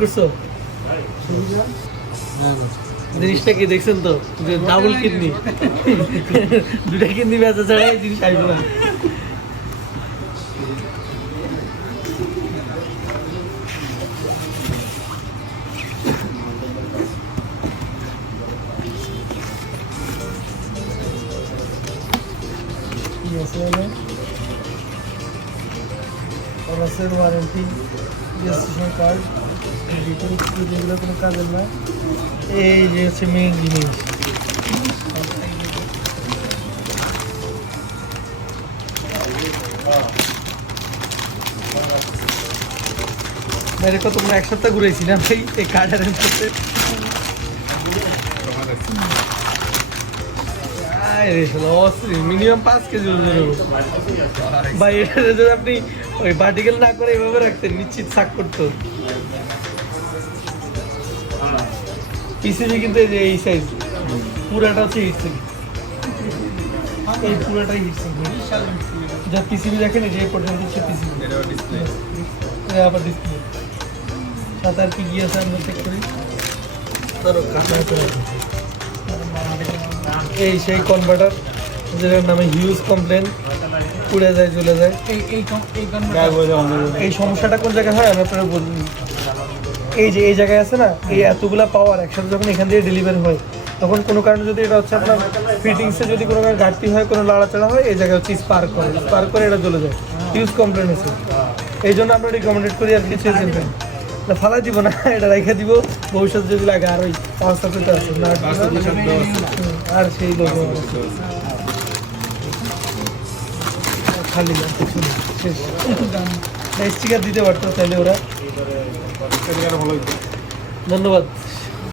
করছো জিনিসটা কি দেখছেন তো যে ডাবল কিডনি দুটা কিডনি বেচা ছাড়া এই জিনিস আসবে না। ওয়ারেন্টি রেজিস্ট্রেশন কার্ড যেগুলো কোনো কাজের না। এই যে হচ্ছে মেইন জিনিস। মেরে কত আমরা এক সপ্তাহ ঘুরেছি না ভাই এই কার্ড অ্যারেঞ্জ করতে। মিনিমাম 5 কেজি ভাই এটা যদি আপনি ওই পার্টিকেল না করে এভাবে রাখতেন নিশ্চিত শাক করতো। পিসিবি কিন্তু এই যে এই সাইজ পুরাটা হচ্ছে হিট সিং, এই পুরাটাই হিট সিং। যা পিসিবি দেখেন যে পর্যন্ত হচ্ছে পিসিবি, আবার ডিসপ্লে সাথে আর কি গিয়ে আছে আমরা চেক করি। ধরো এই সেই কনভার্টার যেটার নামে হিউজ কমপ্লেন, পুড়ে যায় চলে যায়। এই সমস্যাটা কোন জায়গায় হয় আমি আপনারা বলুন। এই যে এই জায়গায় আছে না, এই এতগুলা পাওয়ার একসাথে যখন এখান দিয়ে ডেলিভারি হয় তখন কোনো কারণে যদি এটা হচ্ছে আপনার ফিটিংসে যদি কোনো কারণে ঘাটতি হয়, কোনো লাড়াচাড়া হয়, এই জায়গায় হচ্ছে স্পার্ক করে এটা চলে যায়। হিউজ কমপ্লেন আছে, এই জন্য আমরা রিকমেন্ডেড করি আর কিছু না ফালাই দিব না, এটা রেখে দিব ভবিষ্যতে যদি লাগে। আর ওই পাঁচটা পেতে আছে না আর সেই লোক খালি শেষ। স্টিকার দিতে পারতো তাহলে ওরা। ধন্যবাদ।